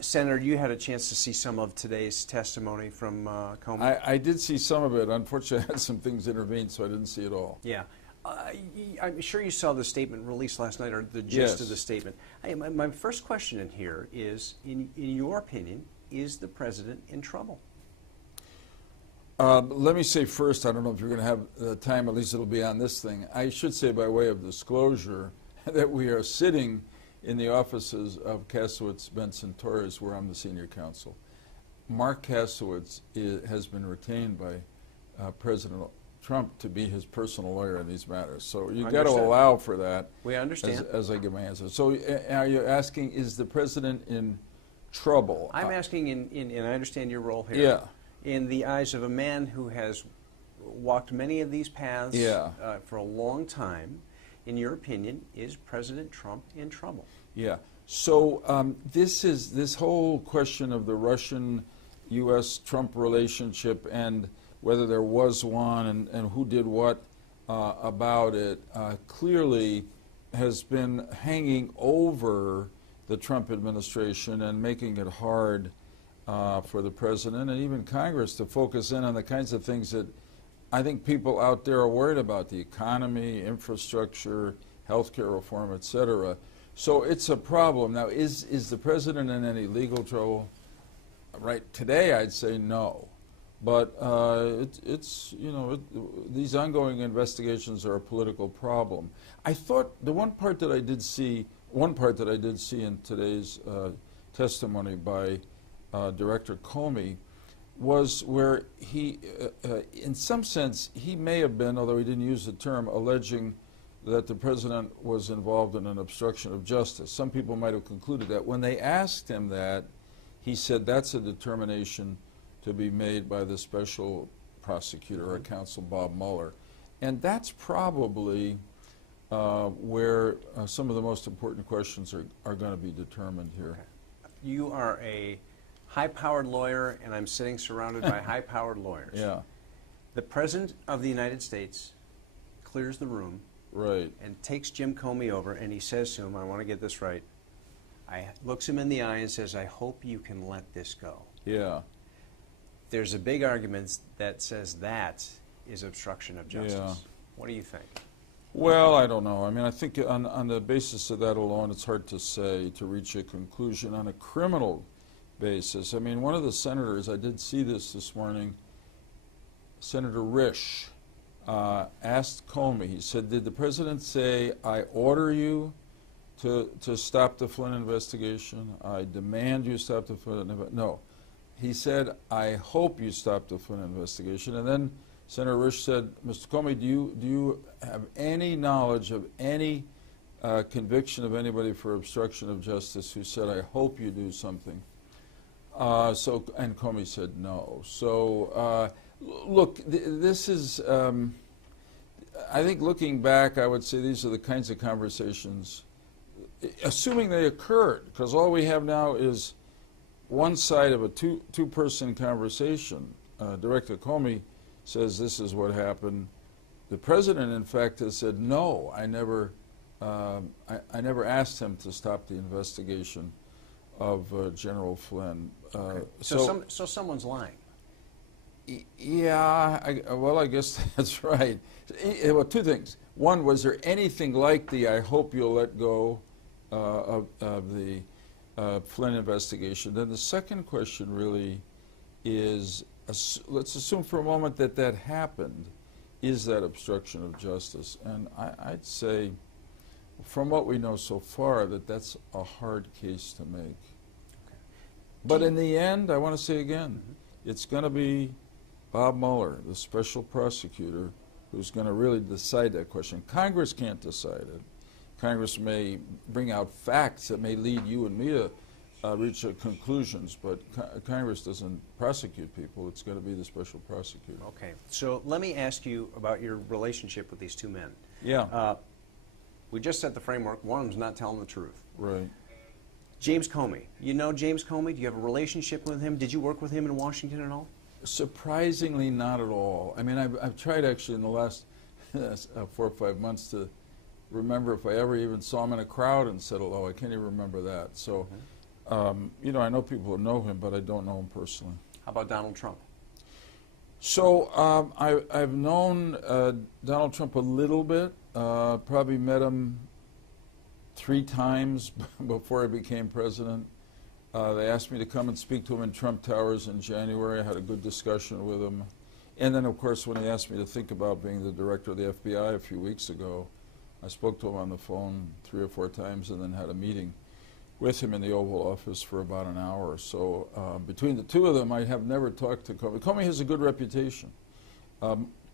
Senator, you had a chance to see some of today's testimony from Comey. I did see some of it. Unfortunately, I had some things intervene, so I didn't see it all. Yeah. I'm sure you saw the statement released last night, or the gist of the statement. My first question in here is, in your opinion, is the president in trouble? Let me say first, I don't know if you're going to have time, at least it'll be on this thing. I should say by way of disclosure that we are sitting in the offices of Kasowitz, Benson, Torres, where I'm the senior counsel. Mark Kasowitz has been retained by President Trump to be his personal lawyer in these matters. So you've got to allow for that. We understand. As I give my answer. So are you asking, is the president in trouble? I'm asking, and I understand your role here. Yeah. In the eyes of a man who has walked many of these paths for a long time, in your opinion, is President Trump in trouble? Yeah. So this whole question of the Russian-U.S. Trump relationship and whether there was one and who did what about it clearly has been hanging over the Trump administration and making it hard for the president and even Congress to focus in on the kinds of things that I think people out there are worried about: the economy, infrastructure, healthcare reform, etc. So it's a problem. Now, is the president in any legal trouble? Right today, I'd say no. But these ongoing investigations are a political problem. I thought the one part that I did see in today's testimony by Director Comey was where he, in some sense, he may have been, although he didn't use the term, alleging that the president was involved in an obstruction of justice. Some people might have concluded that. When they asked him that, he said that's a determination to be made by the special prosecutor or counsel, Bob Mueller. And that's probably where some of the most important questions are going to be determined here. Okay. You are a high-powered lawyer, and I'm sitting surrounded by high-powered lawyers. Yeah. The President of the United States clears the room and takes Jim Comey over, and he says to him, I want to get this right, looks him in the eye and says, I hope you can let this go. Yeah. There's a big argument that says that is obstruction of justice. Yeah. What do you think? Well, I don't know. I mean, I think on the basis of that alone, it's hard to say, to reach a conclusion on a criminal basis. I mean, one of the senators, I did see this morning, Senator Risch, asked Comey, he said, did the president say, I order you to stop the Flynn investigation? I demand you stop the Flynn investigation? No. He said, I hope you stop the Flynn investigation. And then Senator Risch said, Mr. Comey, do you have any knowledge of any conviction of anybody for obstruction of justice who said, I hope you do something? And Comey said no. So, look, this is, I think looking back, I would say these are the kinds of conversations, assuming they occurred, because all we have now is one side of a two-person conversation. Director Comey says this is what happened. The president, in fact, has said no. I never asked him to stop the investigation of General Flynn. Okay. So someone's lying. Yeah. Well, I guess that's right. Well, two things. One, was there anything like the "I hope you'll let go" of the Flynn investigation? Then the second question really is, let's assume for a moment that that happened. Is that obstruction of justice? And I'd say, from what we know so far, that that's a hard case to make. Okay. But in the end, I want to say again, it's going to be Bob Mueller, the special prosecutor, who's going to really decide that question. Congress can't decide it. Congress may bring out facts that may lead you and me to reach conclusions, but Congress doesn't prosecute people. It's going to be the special prosecutor. Okay. So let me ask you about your relationship with these two men. Yeah. We just set the framework. One of them's not telling the truth. Right. James Comey. You know James Comey? Do you have a relationship with him? Did you work with him in Washington at all? Surprisingly, not at all. I mean, I've tried actually in the last 4 or 5 months to remember if I ever even saw him in a crowd and said hello. I can't even remember that. So You know, I know people who know him, but I don't know him personally. How about Donald Trump? So I've known Donald Trump a little bit. Probably met him 3 times before I became president. They asked me to come and speak to him in Trump Towers in January. I had a good discussion with him. And then, of course, when he asked me to think about being the director of the FBI a few weeks ago, I spoke to him on the phone 3 or 4 times and then had a meeting with him in the Oval Office for about an hour or so. Between the 2 of them, I have never talked to Comey. Comey has a good reputation,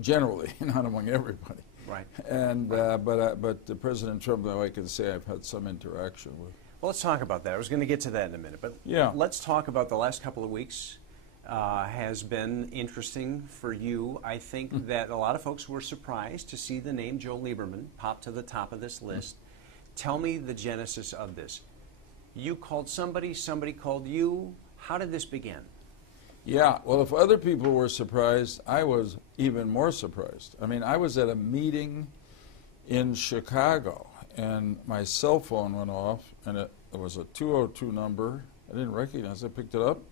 generally, not among everybody. Right. And but President Trump, though, I can say I've had some interaction with. Well, let's talk about that. I was going to get to that in a minute, but yeah, let's talk about the last couple of weeks. Has been interesting for you. I think that a lot of folks were surprised to see the name Joe Lieberman pop to the top of this list. Tell me the genesis of this. You called somebody, somebody called you. How did this begin? Yeah, well, if other people were surprised, I was even more surprised. I mean, I was at a meeting in Chicago, and my cell phone went off, and it was a 202 number. I didn't recognize it. I picked it up.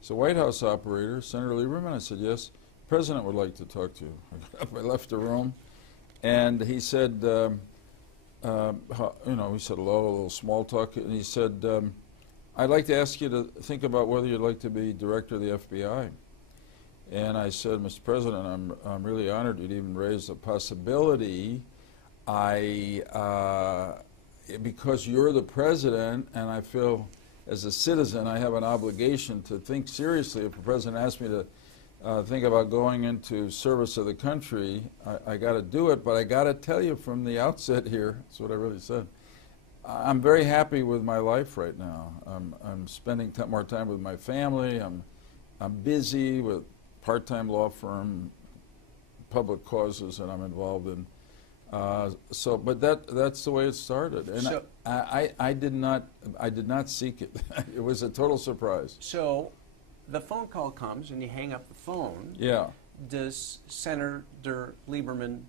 It's a White House operator, Senator Lieberman. I said, yes, the President would like to talk to you. I got up, I left the room, and he said, you know, we said hello, a little small talk, and he said, I'd like to ask you to think about whether you'd like to be director of the FBI. And I said, Mr. President, I'm really honored you'd even raise the possibility. Because you're the president, and I feel as a citizen I have an obligation to think seriously. If the president asked me to think about going into service of the country, I got to do it. But I got to tell you from the outset here, that's what I really said, I'm very happy with my life right now. I'm spending more time with my family. I'm busy with part-time law firm, public causes that I'm involved in. But that's the way it started, and so, I did not seek it. It was a total surprise. So, the phone call comes, and you hang up the phone. Yeah. Does Senator Lieberman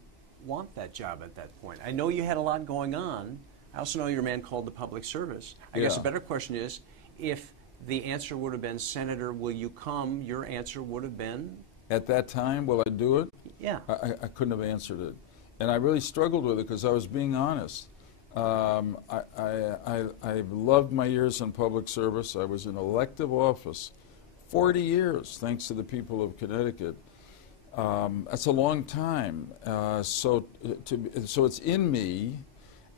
want that job at that point? I know you had a lot going on. I also know you're a man called the public service. I guess a better question is, if the answer would have been, Senator, will you come? Your answer would have been? At that time, will I do it? Yeah. I couldn't have answered it. And I really struggled with it because I was being honest. I loved my years in public service. I was in elective office 40 years, thanks to the people of Connecticut. That's a long time. So it's in me,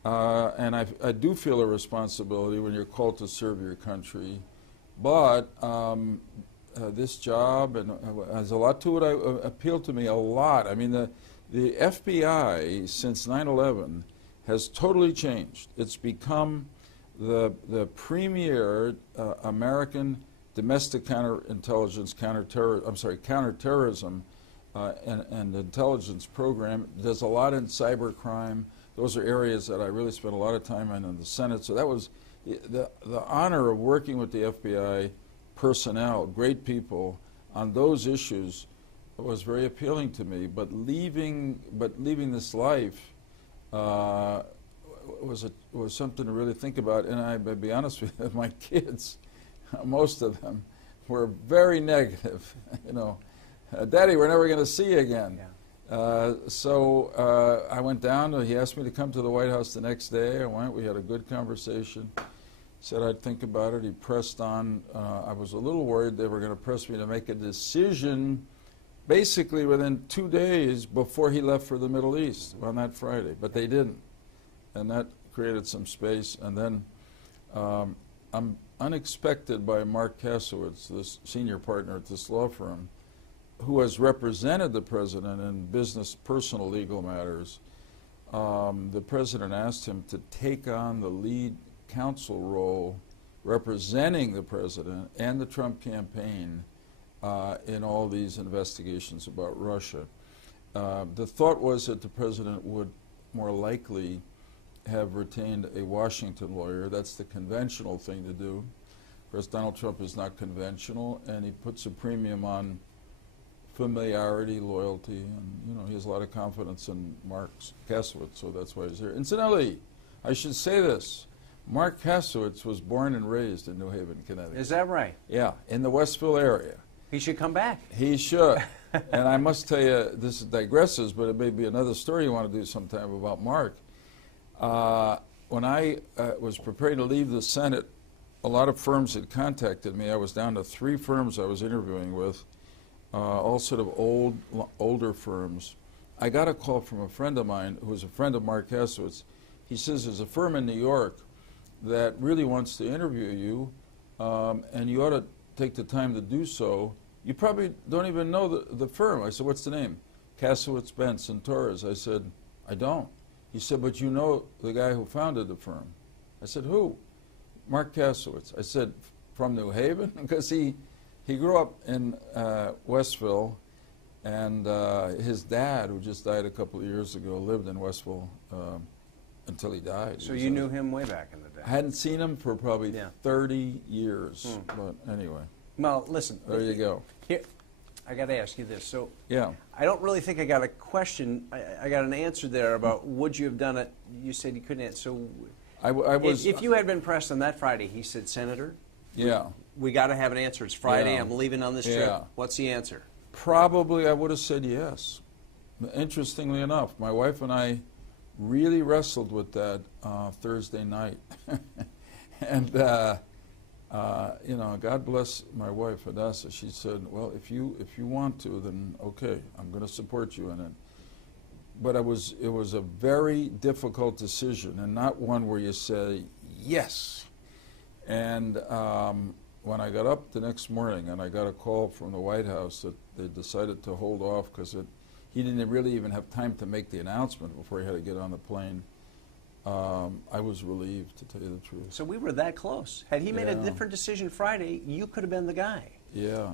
and I do feel a responsibility when you're called to serve your country. But this job and has a lot to it. Appealed to me a lot. I mean, the FBI, since 9/11, has totally changed. It's become the premier American domestic counterterrorism and intelligence program. Does a lot in cybercrime. Those are areas that I really spent a lot of time in the Senate. So that was the honor of working with the FBI personnel, great people, on those issues. It was very appealing to me, but leaving this life was something to really think about. And I'll be honest with you, my kids, most of them, were very negative. You know, Daddy, we're never going to see you again. Yeah. So I went down. He asked me to come to the White House the next day. I went. We had a good conversation. Said I'd think about it. He pressed on. I was a little worried they were going to press me to make a decision basically within 2 days before he left for the Middle East on that Friday, but they didn't, and that created some space. And then I'm unexpected by Mark Kasowitz, the senior partner at this law firm, who has represented the president in business, personal legal matters. The president asked him to take on the lead counsel role representing the president and the Trump campaign in all these investigations about Russia. The thought was that the president would more likely have retained a Washington lawyer. That's the conventional thing to do. Of course, Donald Trump is not conventional, and he puts a premium on familiarity, loyalty, and you know, he has a lot of confidence in Mark Kasowitz, so that's why he's here. Incidentally, I should say this. Mark Kasowitz was born and raised in New Haven, Connecticut. Is that right? Yeah, in the Westville area. He should come back. He should. And I must tell you, this digresses, but it may be another story you want to do sometime about Mark. When I was preparing to leave the Senate, a lot of firms had contacted me. I was down to 3 firms I was interviewing with, all sort of older firms. I got a call from a friend of mine who was a friend of Mark Kasowitz. He says there's a firm in New York that really wants to interview you, and you ought to take the time to do so. You probably don't even know the firm. I said, what's the name? Kasowitz, Benz, and Torres. I said, I don't. He said, but you know the guy who founded the firm. I said, who? Mark Kasowitz. I said, from New Haven? Because he grew up in Westville, and his dad, who just died a couple of years ago, lived in Westville until he died. So you knew him way back in the day? I hadn't seen him for probably 30 years, but anyway. Well, listen. There you go. Here, I got to ask you this. So yeah, I don't really think I got a question. I got an answer there about would you have done it. You said you couldn't answer. So I was. If you had been pressed on that Friday, he said, Senator, yeah, we got to have an answer. It's Friday. I'm leaving on this trip. What's the answer? Probably I would have said yes. Interestingly enough, my wife and I really wrestled with that Thursday night. And, you know, God bless my wife, Adessa. She said, well, if you want to, then okay, I'm going to support you in it. But it was a very difficult decision, and not one where you say, yes. And when I got up the next morning and I got a call from the White House that they decided to hold off because he didn't really even have time to make the announcement before he had to get on the plane, I was relieved, to tell you the truth. So we were that close. Had he made a different decision Friday, you could have been the guy. Yeah,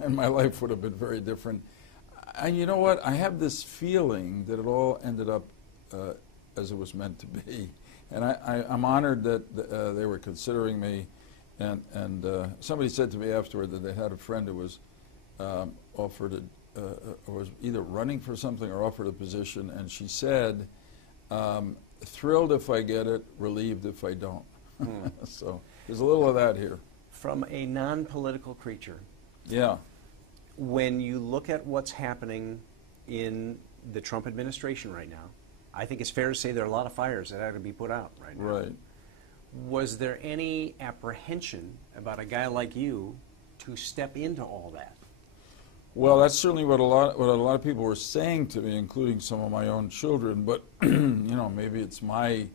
and my life would have been very different. And you know what? I have this feeling that it all ended up as it was meant to be. And I'm honored that they were considering me. And somebody said to me afterward that they had a friend who was offered was either running for something or offered a position, and she said, thrilled if I get it, relieved if I don't. So there's a little of that here. From a non-political creature. Yeah. When you look at what's happening in the Trump administration right now, I think it's fair to say there are a lot of fires that have to be put out right now. Right. Was there any apprehension about a guy like you to step into all that? Well, that's certainly what a lot of people were saying to me, including some of my own children. But you know, maybe it's my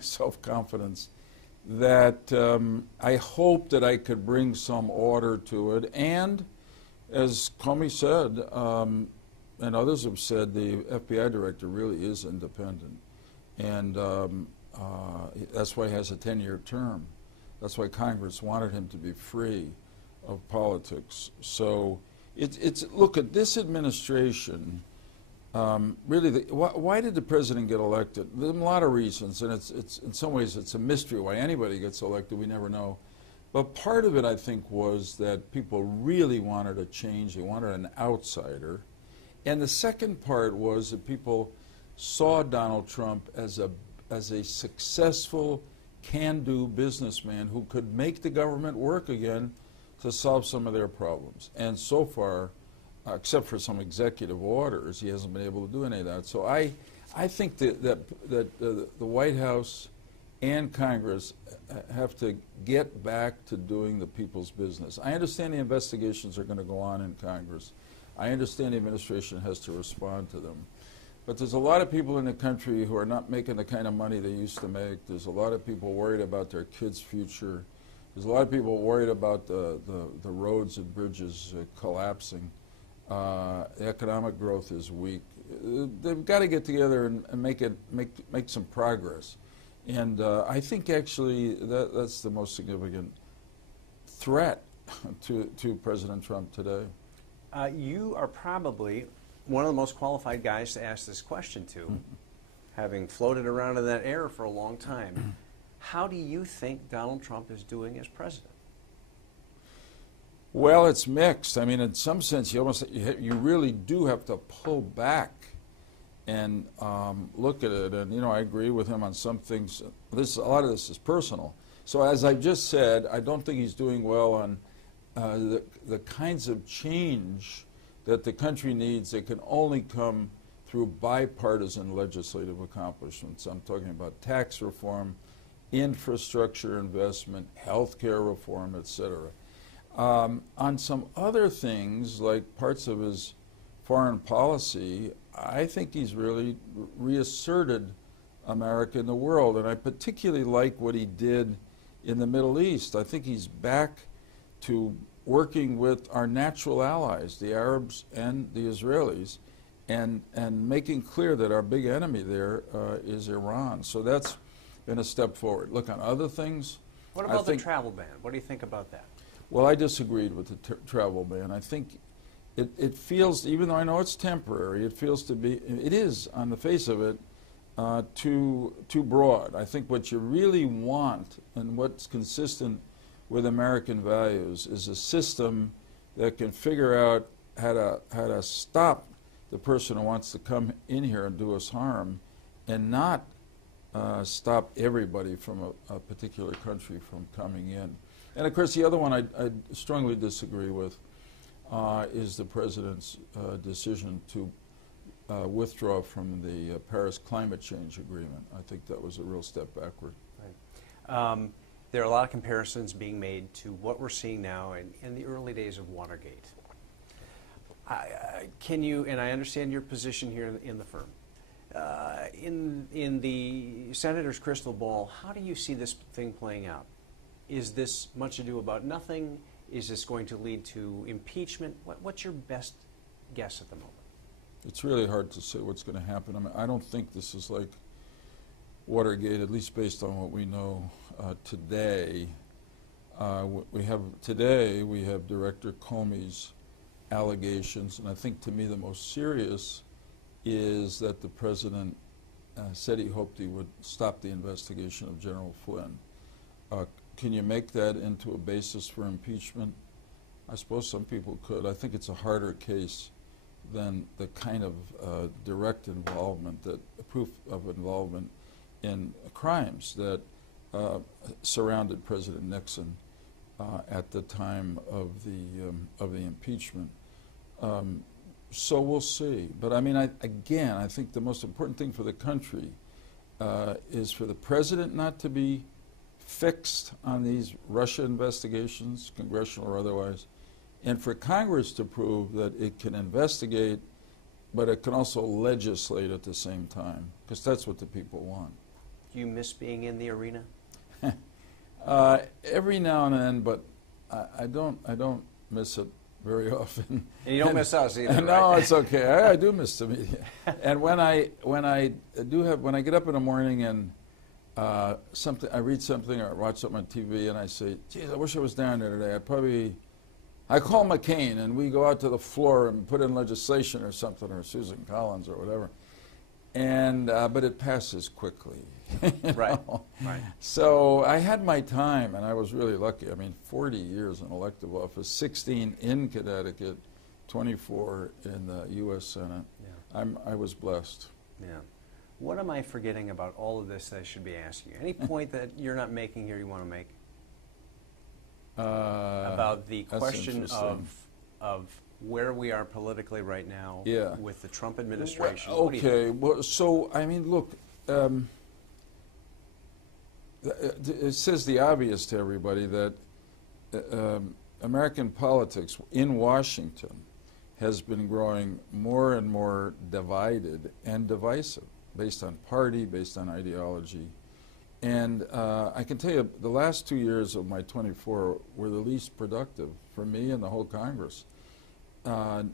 self-confidence that I hope that I could bring some order to it. And as Comey said, and others have said, the FBI director really is independent, and that's why he has a 10-year term. That's why Congress wanted him to be free of politics. So it's look at this administration. Really, why did the president get elected? There's a lot of reasons, and it's in some ways it's a mystery why anybody gets elected. We never know. But part of it, I think, was that people really wanted a change. They wanted an outsider. And the second part was that people saw Donald Trump as a successful, can-do businessman who could make the government work again to solve some of their problems. And so far, except for some executive orders, he hasn't been able to do any of that. So I think that the White House and Congress have to get back to doing the people's business. I understand the investigations are going to go on in Congress. I understand the administration has to respond to them. But there's a lot of people in the country who are not making the kind of money they used to make. There's a lot of people worried about their kids' future. There's a lot of people worried about the roads and bridges collapsing. The economic growth is weak. They've got to get together and make some progress. And I think actually that's the most significant threat to President Trump today. You are probably one of the most qualified guys to ask this question to, having floated around in that air for a long time. How do you think Donald Trump is doing as president? Well, it's mixed. I mean, in some sense, you really do have to pull back and look at it. And, I agree with him on some things. A lot of this is personal. So as I just said, I don't think he's doing well on the kinds of change that the country needs that can only come through bipartisan legislative accomplishments. I'm talking about tax reform, infrastructure investment, health care reform, etc. On some other things, like parts of his foreign policy, I think he's really reasserted America in the world, and I particularly like what he did in the Middle East. I think he's back to working with our natural allies, the Arabs and the Israelis, and making clear that our big enemy there is Iran. So that's been a step forward. Look, on other things... What about the travel ban? What do you think about that? Well, I disagreed with the travel ban. I think it feels, even though I know it's temporary, it feels to be, it is, on the face of it, too broad. I think what you really want, and what's consistent with American values, is a system that can figure out how to stop the person who wants to come in here and do us harm, and not stop everybody from a particular country from coming in. And of course, the other one I strongly disagree with is the president's decision to withdraw from the Paris climate change agreement. I think that was a real step backward. Right. There are a lot of comparisons being made to what we're seeing now in the early days of Watergate. Can you, and I understand your position here in the firm, in the senator's crystal ball, how do you see this thing playing out? Is this much ado about nothing? Is this going to lead to impeachment? What's your best guess at the moment? It's really hard to say what's going to happen. I mean, I don't think this is like Watergate, at least based on what we know today. We have Director Comey's allegations, and I think to me the most serious is that the president said he hoped he would stop the investigation of General Flynn. Can you make that into a basis for impeachment? I suppose some people could. I think it's a harder case than the kind of direct involvement, proof of involvement in crimes that surrounded President Nixon at the time of the impeachment. So we'll see. But I mean, I think the most important thing for the country is for the president not to be fixed on these Russia investigations, congressional or otherwise, and for Congress to prove that it can investigate, but it can also legislate at the same time, because that's what the people want. Do you miss being in the arena? Every now and then, but I don't miss it very often. And you don't miss us either, No, right? it's okay. I do miss the media. And when I get up in the morning and I read something or watch something on TV and I say, geez, I wish I was down there today. I call McCain and we go out to the floor and put in legislation or something, or Susan Collins or whatever. And but it passes quickly. Right. Right. So I had my time, and I was really lucky. I mean, 40 years in elective office, 16 in Connecticut, 24 in the U.S. Senate. Yeah. I was blessed. Yeah. What am I forgetting about all of this that I should be asking you? Any point that you're not making here you want to make? About the question of where we are politically right now, yeah, with the Trump administration. Well, okay, well, so, I mean, look, it says the obvious to everybody that American politics in Washington has been growing more and more divided and divisive, based on party, based on ideology. And I can tell you, the last 2 years of my 24 were the least productive for me and the whole Congress.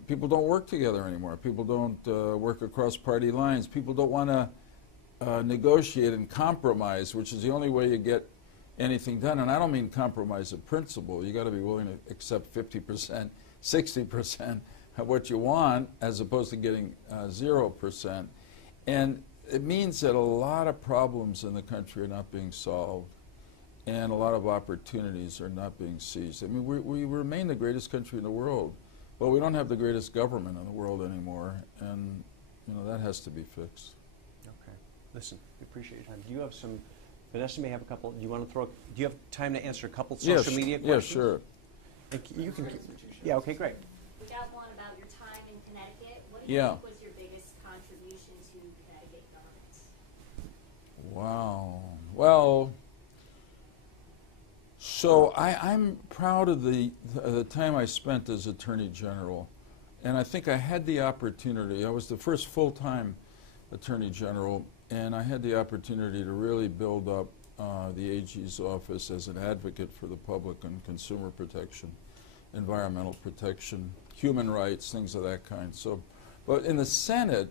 People don't work together anymore. People don't work across party lines. People don't want to negotiate and compromise, which is the only way you get anything done. And I don't mean compromise of principle. You got to be willing to accept 50%, 60% of what you want, as opposed to getting 0%. And it means that a lot of problems in the country are not being solved, and a lot of opportunities are not being seized. I mean, we remain the greatest country in the world, but we don't have the greatest government in the world anymore, and that has to be fixed. Okay. Listen, we appreciate your time. Do you have some, Vanessa may have a couple, do you have time to answer a couple social media questions? Yeah, sure. You can, yeah, okay, great. We got one about your time in Connecticut. What do you think was your biggest contribution to Connecticut governance? Wow. Well, so I'm proud of the time I spent as Attorney General, and I think I had the opportunity. I was the first full-time Attorney General, and I had the opportunity to really build up the AG's office as an advocate for the public on consumer protection, environmental protection, human rights, things of that kind. So, but in the Senate,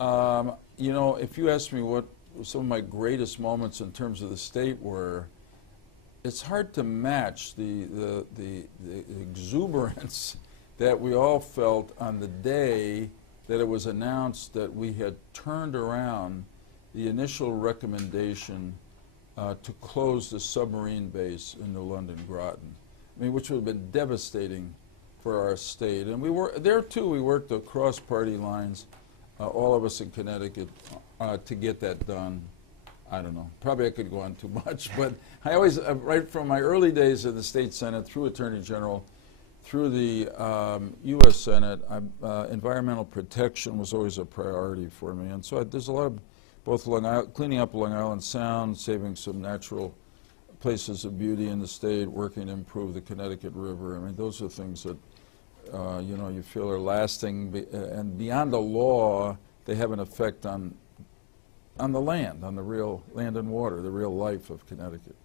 if you ask me what some of my greatest moments in terms of the state were, it's hard to match the exuberance that we all felt on the day that it was announced that we had turned around the initial recommendation to close the submarine base in New London Groton. I mean, which would have been devastating for our state. And we were there too. We worked across party lines, all of us in Connecticut, to get that done. I don't know. Probably I could go on too much, but I always, right from my early days in the state Senate, through Attorney General, through the U.S. Senate, environmental protection was always a priority for me. And so there's a lot of both cleaning up Long Island Sound, saving some natural places of beauty in the state, working to improve the Connecticut River. I mean, those are things that, you feel are lasting. And beyond the law, they have an effect on the land, on the real land and water, the real life of Connecticut.